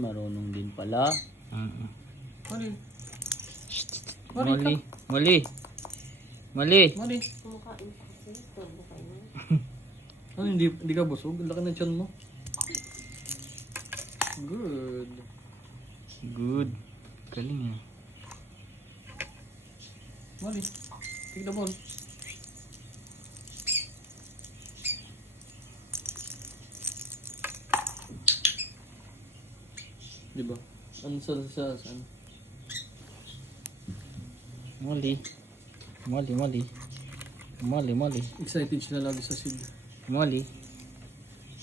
Marunong din pala. Mali. Mali. Mali. Mali. Mali. Kumakain pa kasi. Turbo kayo na. Ano, hindi ka busog? Ang laki ng tiyan mo. Good. Good. Galing eh. Mali. Take the ball. Diba? Ano sa ano? Mali. Mali, mali. Mali, mali. Excited sila lagi sa seed. Mali.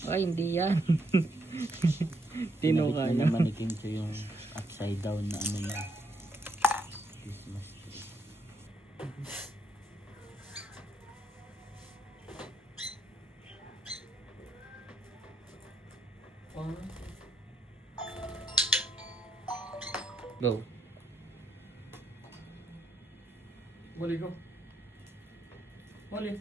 Ay, hindi yan. Tino ka naman ni Kim Cho yung upside down na ano niya. Christmas tree. Go. Mali ko. Mali.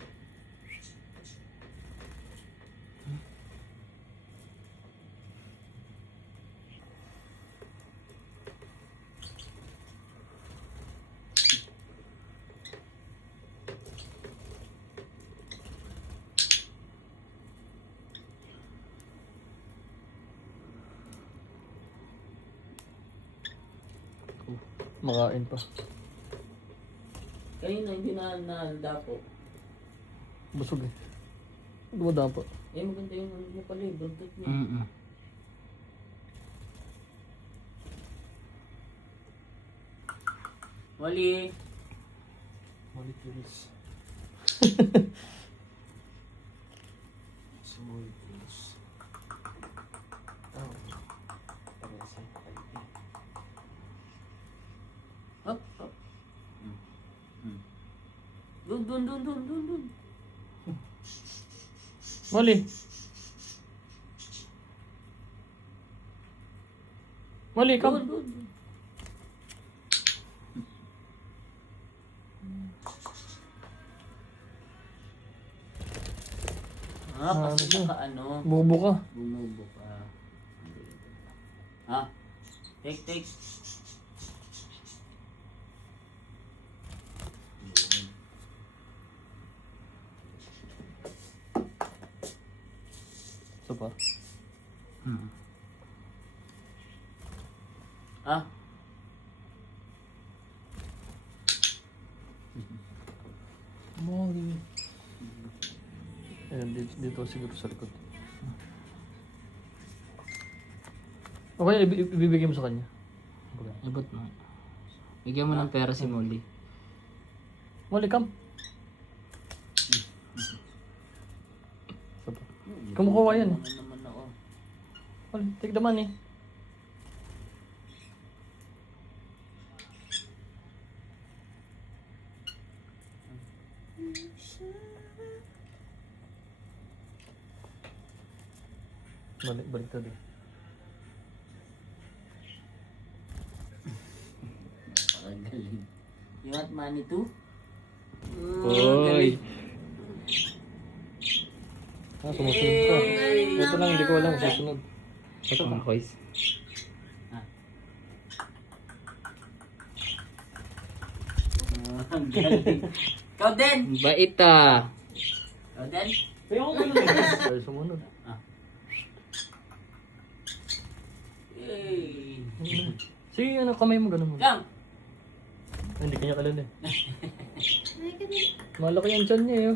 Makain pa. Kanina hindi na naalda po. Busog eh. Dumadaan pa. Eh maganda yung ano niya pala eh. Buntot niya. Mali. Molecules. Molecules. Hop, hop. Dun. Mali. Mali, come. Dun. Kasi naka Bubo ka. bumubo ka. Ha? Take. Isa pa. Ha? Mali. Ayan, dito siguro sa likod. Okay, ibibigay mo sa kanya. Ibot mo. Bigyan mo ng pera si Molly. Mali, come. Isa pa. Kumukuha yan eh. Naman ako. Mali, take the money. Baliktad eh. Napakagaling. You want money too? Hoy! Sumusunod ka. Ito lang, hindi ko alam kung susunod. Ito pa, boys. Ang galing. Ikaw din! Bait ah! Ikaw din? Kaya ako ganun. Sumunod. Yay! Sige, ano, kamay mo ganun mo. Jump! Hindi kanya kalala eh. Malaki ang tiyan niya eh.